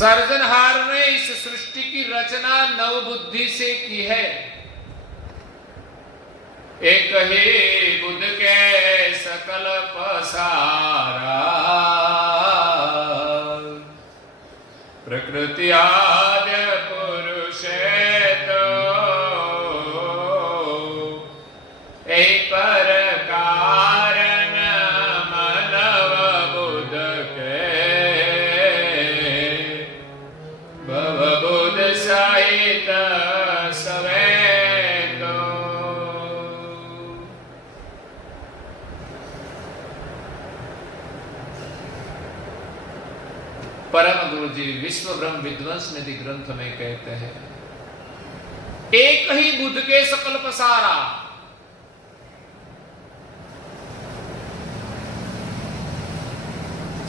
सर्जनहार ने इस सृष्टि की रचना नव बुद्धि से की है। एक ही बुध के सकल पसारा, प्रकृति आद्य पुरुष तो एक पर कारण मानव बुध के भव बुध सहित सवे तो। परम गुरु जी विश्व ब्रह्म विध्वंस निधि ग्रंथ में कहते हैं, एक ही बुध के सकल पसारा।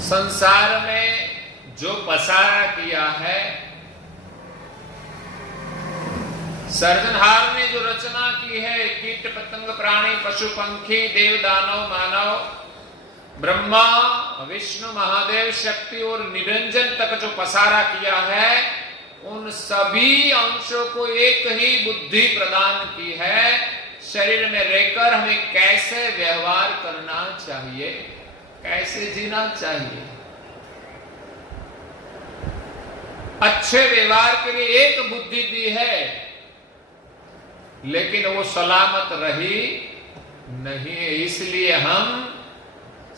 संसार में जो पसारा किया है, सर्जनहार ने जो रचना की है, कीट पतंग प्राणी पशु पंखी देव दानव मानव, ब्रह्मा विष्णु महादेव शक्ति और निरंजन तक जो पसारा किया है, उन सभी अंशों को एक ही बुद्धि प्रदान की है। शरीर में रहकर हमें कैसे व्यवहार करना चाहिए, कैसे जीना चाहिए। अच्छे व्यवहार के लिए एक बुद्धि दी है, लेकिन वो सलामत रही नहीं है। इसलिए हम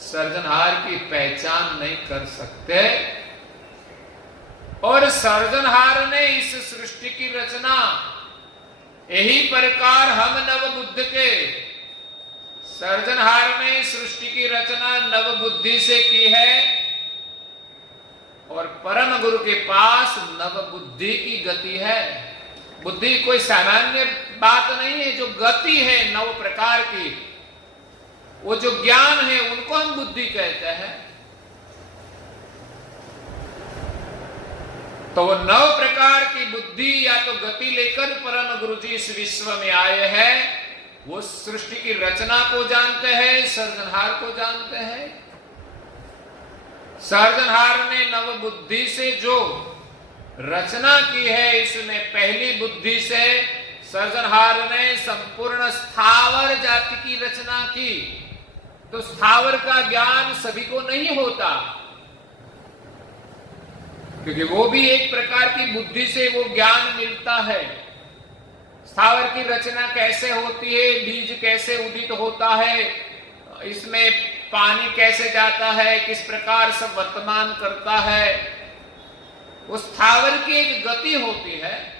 सर्जनहार की पहचान नहीं कर सकते। और सर्जनहार ने इस सृष्टि की रचना यही प्रकार हम नव बुद्ध के, सर्जनहार ने सृष्टि की रचना नव बुद्धि से की है और परम गुरु के पास नव बुद्धि की गति है। बुद्धि कोई सामान्य बात नहीं है, जो गति है नव प्रकार की, वो जो ज्ञान है उनको हम बुद्धि कहते हैं। तो वो नव प्रकार की बुद्धि या तो गति लेकर परम गुरु जी इस विश्व में आए हैं। वो सृष्टि की रचना को जानते हैं, सर्जनहार को जानते हैं। सर्जनहार ने नव बुद्धि से जो रचना की है, इसमें पहली बुद्धि से सर्जनहार ने संपूर्ण स्थावर जाति की रचना की। तो स्थावर का ज्ञान सभी को नहीं होता, क्योंकि वो भी एक प्रकार की बुद्धि से वो ज्ञान मिलता है। स्थावर की रचना कैसे होती है, बीज कैसे उदित होता है, इसमें पानी कैसे जाता है, किस प्रकार सब वर्तमान करता है, उस स्थावर की एक गति होती है।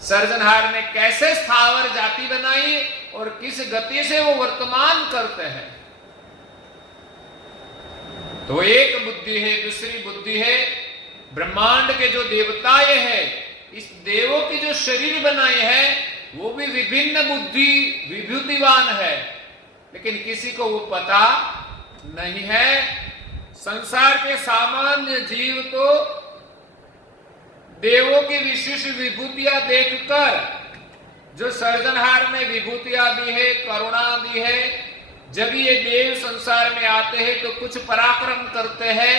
सर्जनहार ने कैसे स्थावर जाति बनाई और किस गति से वो वर्तमान करते हैं। तो एक बुद्धि है। दूसरी बुद्धि है ब्रह्मांड के जो देवता ये है, इस देवों की जो शरीर बनाए है, वो भी विभिन्न बुद्धि विभूतिवान है, लेकिन किसी को वो पता नहीं है। संसार के सामान्य जीव तो देवों की विशिष्ट विभूतियां देखकर, जो सर्जनहार ने विभूतियां दी है, करुणा दी है, जब ये देव संसार में आते हैं तो कुछ पराक्रम करते हैं।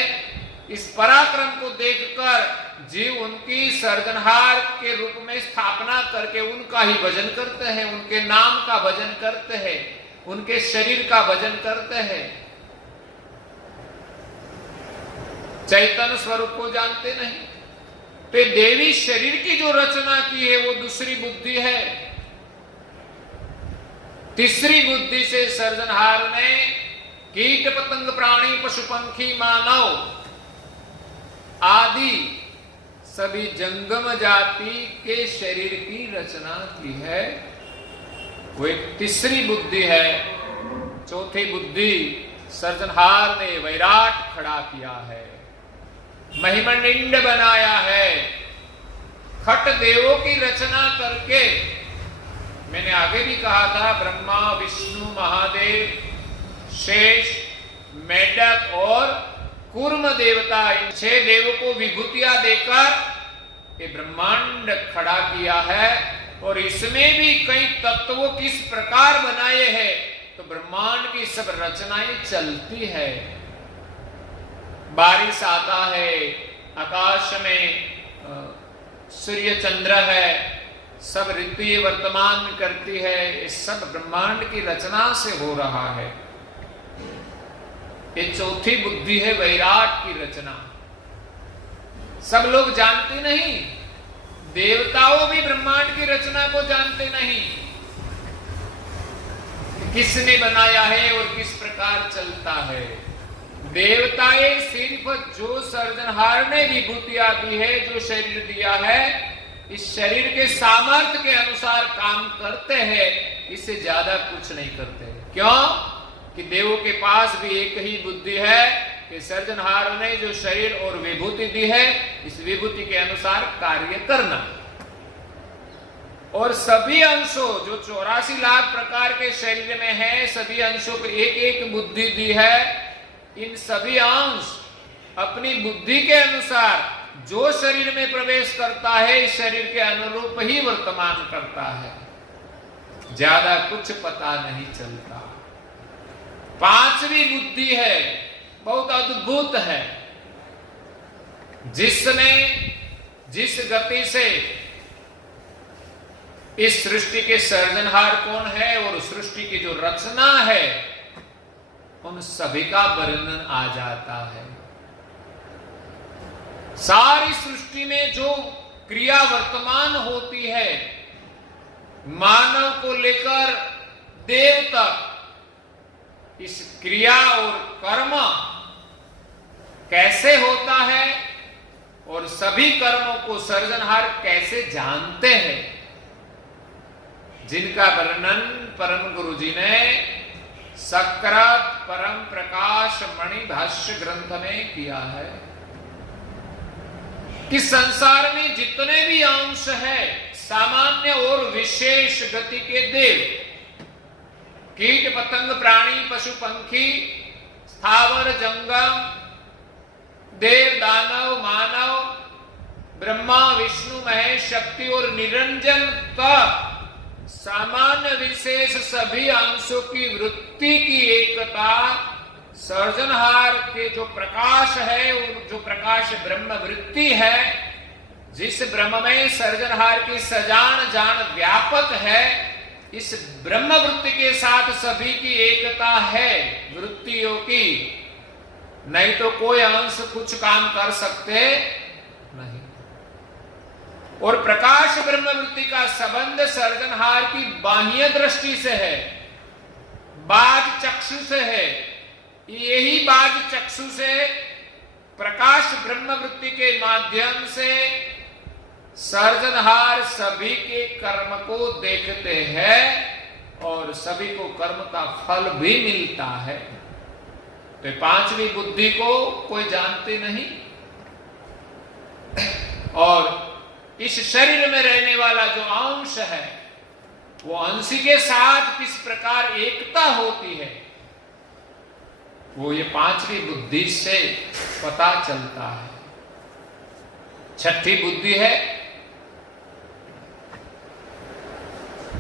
इस पराक्रम को देखकर जीव उनकी सर्जनहार के रूप में स्थापना करके उनका ही भजन करते हैं, उनके नाम का भजन करते हैं, उनके शरीर का भजन करते हैं। चैतन्य स्वरूप को जानते नहीं। तो देवी शरीर की जो रचना की है वो दूसरी बुद्धि है। तीसरी बुद्धि से सर्जनहार ने कीट पतंग प्राणी पशु पंखी मानव आदि सभी जंगम जाति के शरीर की रचना की है। वो एक तीसरी बुद्धि है। चौथी बुद्धि सर्जनहार ने वैराट खड़ा किया है, महिमंड बनाया है। खट देवों की रचना करके, मैंने आगे भी कहा था, ब्रह्मा विष्णु महादेव शेष मेढक और कूर्म देवता, इन 6 देवों को विभूतियां देकर ये ब्रह्मांड खड़ा किया है। और इसमें भी कई तत्वों किस प्रकार बनाए हैं, तो ब्रह्मांड की सब रचनाएं चलती है। बारिश आता है, आकाश में सूर्य चंद्र है, सब ऋतुएं वर्तमान करती है, ये सब ब्रह्मांड की रचना से हो रहा है। ये चौथी बुद्धि है वैराट की रचना। सब लोग जानते नहीं, देवताओं भी ब्रह्मांड की रचना को जानते नहीं, किसने बनाया है और किस प्रकार चलता है। देवताएं सिर्फ जो सर्जनहार ने विभूतियां दी है, जो शरीर दिया है, इस शरीर के सामर्थ्य के अनुसार काम करते हैं, इससे ज्यादा कुछ नहीं करते। क्यों? कि देवों के पास भी एक ही बुद्धि है कि सर्जनहार ने जो शरीर और विभूति दी है, इस विभूति के अनुसार कार्य करना। और सभी अंशों जो 84 लाख प्रकार के शरीर में है, सभी अंशों को एक एक बुद्धि दी है। इन सभी अंश अपनी बुद्धि के अनुसार जो शरीर में प्रवेश करता है, इस शरीर के अनुरूप ही वर्तमान करता है, ज्यादा कुछ पता नहीं चलता। पांचवी बुद्धि है, बहुत अद्भुत है, जिसने जिस गति से इस सृष्टि के सर्जनहार कौन है और सृष्टि की जो रचना है, उन सभी का वर्णन आ जाता है। सारी सृष्टि में जो क्रिया वर्तमान होती है, मानव को लेकर देव तक, इस क्रिया और कर्म कैसे होता है और सभी कर्मों को सर्जनहार कैसे जानते हैं, जिनका वर्णन परम गुरु जी ने सकृत परम प्रकाश मणि भाष्य ग्रंथ में किया है। कि संसार में जितने भी अंश है, सामान्य और विशेष गति के देव, कीट पतंग प्राणी पशु पंखी स्थावर जंगम, देव दानव मानव, ब्रह्मा विष्णु महेश शक्ति और निरंजन तक सामान्य विशेष सभी अंशों की वृत्ति की एकता, सर्जनहार के जो प्रकाश है, जो प्रकाश ब्रह्म वृत्ति है, जिस ब्रह्म में सर्जनहार की सजान जान व्यापक है, इस ब्रह्म वृत्ति के साथ सभी की एकता है वृत्तियों की। नहीं तो कोई अंश कुछ काम कर सकते नहीं। और प्रकाश ब्रह्म वृत्ति का संबंध सर्जनहार की बाह्य दृष्टि से है, बाज चक्षु से है। यही बाज चक्षु से प्रकाश ब्रह्म वृत्ति के माध्यम से सर्जनहार सभी के कर्म को देखते हैं और सभी को कर्म का फल भी मिलता है। तो पांचवी बुद्धि को कोई जानते नहीं। और इस शरीर में रहने वाला जो अंश है, वो अंश के साथ किस प्रकार एकता होती है, वो ये पांचवी बुद्धि से पता चलता है। छठी बुद्धि है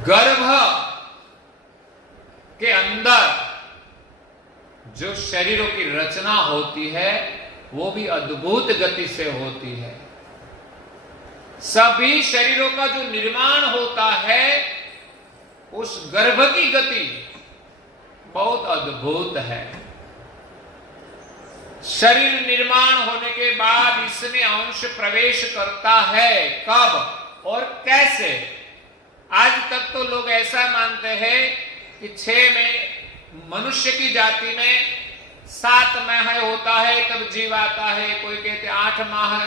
गर्भ के अंदर जो शरीरों की रचना होती है, वो भी अद्भुत गति से होती है। सभी शरीरों का जो निर्माण होता है, उस गर्भ की गति बहुत अद्भुत है। शरीर निर्माण होने के बाद इसमें अंश प्रवेश करता है, कब और कैसे? आज तक तो लोग ऐसा मानते हैं कि 6 में मनुष्य की जाति में 7 माह होता है तब जीव आता है, कोई कहते 8 माह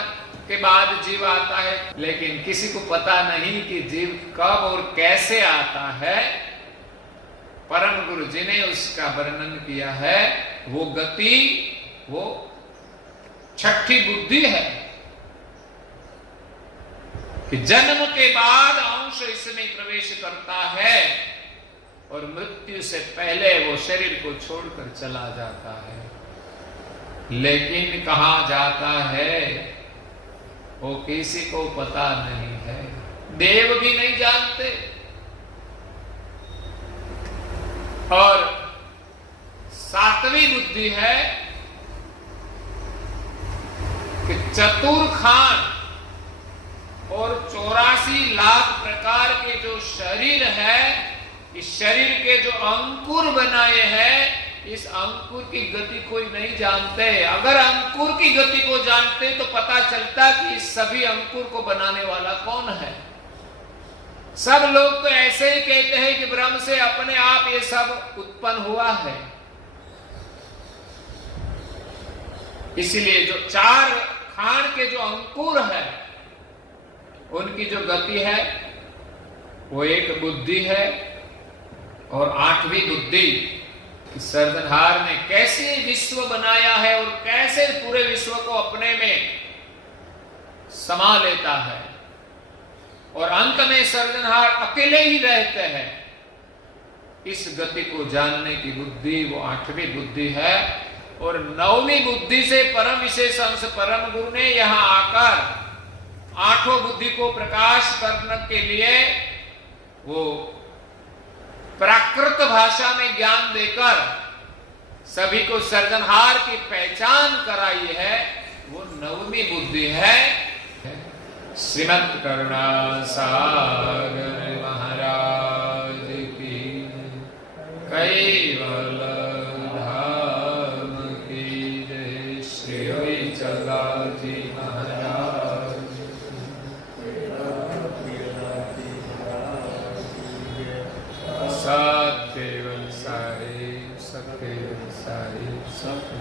के बाद जीव आता है। लेकिन किसी को पता नहीं कि जीव कब और कैसे आता है। परम गुरु जी ने उसका वर्णन किया है। वो गति, वो छठी बुद्धि है कि जन्म के बाद अंश इसमें प्रवेश करता है और मृत्यु से पहले वो शरीर को छोड़कर चला जाता है। लेकिन कहां जाता है वो किसी को पता नहीं है, देव भी नहीं जानते। और 7वीं बुद्धि है कि चतुर खान और 84 लाख प्रकार के जो शरीर है, इस शरीर के जो अंकुर बनाए हैं, इस अंकुर की गति कोई नहीं जानते। अगर अंकुर की गति को जानते तो पता चलता कि इस सभी अंकुर को बनाने वाला कौन है। सब लोग तो ऐसे ही कहते हैं कि ब्रह्म से अपने आप ये सब उत्पन्न हुआ है। इसलिए जो 4 खान के जो अंकुर है, उनकी जो गति है वो एक बुद्धि है, और 8वीं बुद्धि सर्जनहार ने कैसे विश्व बनाया है और कैसे पूरे विश्व को अपने में समा लेता है, और अंत में सर्जनहार अकेले ही रहते हैं। इस गति को जानने की बुद्धि वो 8वीं बुद्धि है। और 9वीं बुद्धि से परम विशेष अंश परम गुरु ने यहां आकर 8 बुद्धि को प्रकाश करने के लिए वो प्राकृत भाषा में ज्ञान देकर सभी को सर्जनहार की पहचान कराई है। वो 9वीं बुद्धि है। श्रीमद् करुणासागर महाराज की, कैवल धाम की जय। श्री चला जी महाराज, सत्य सारे सत्य सारे सत्य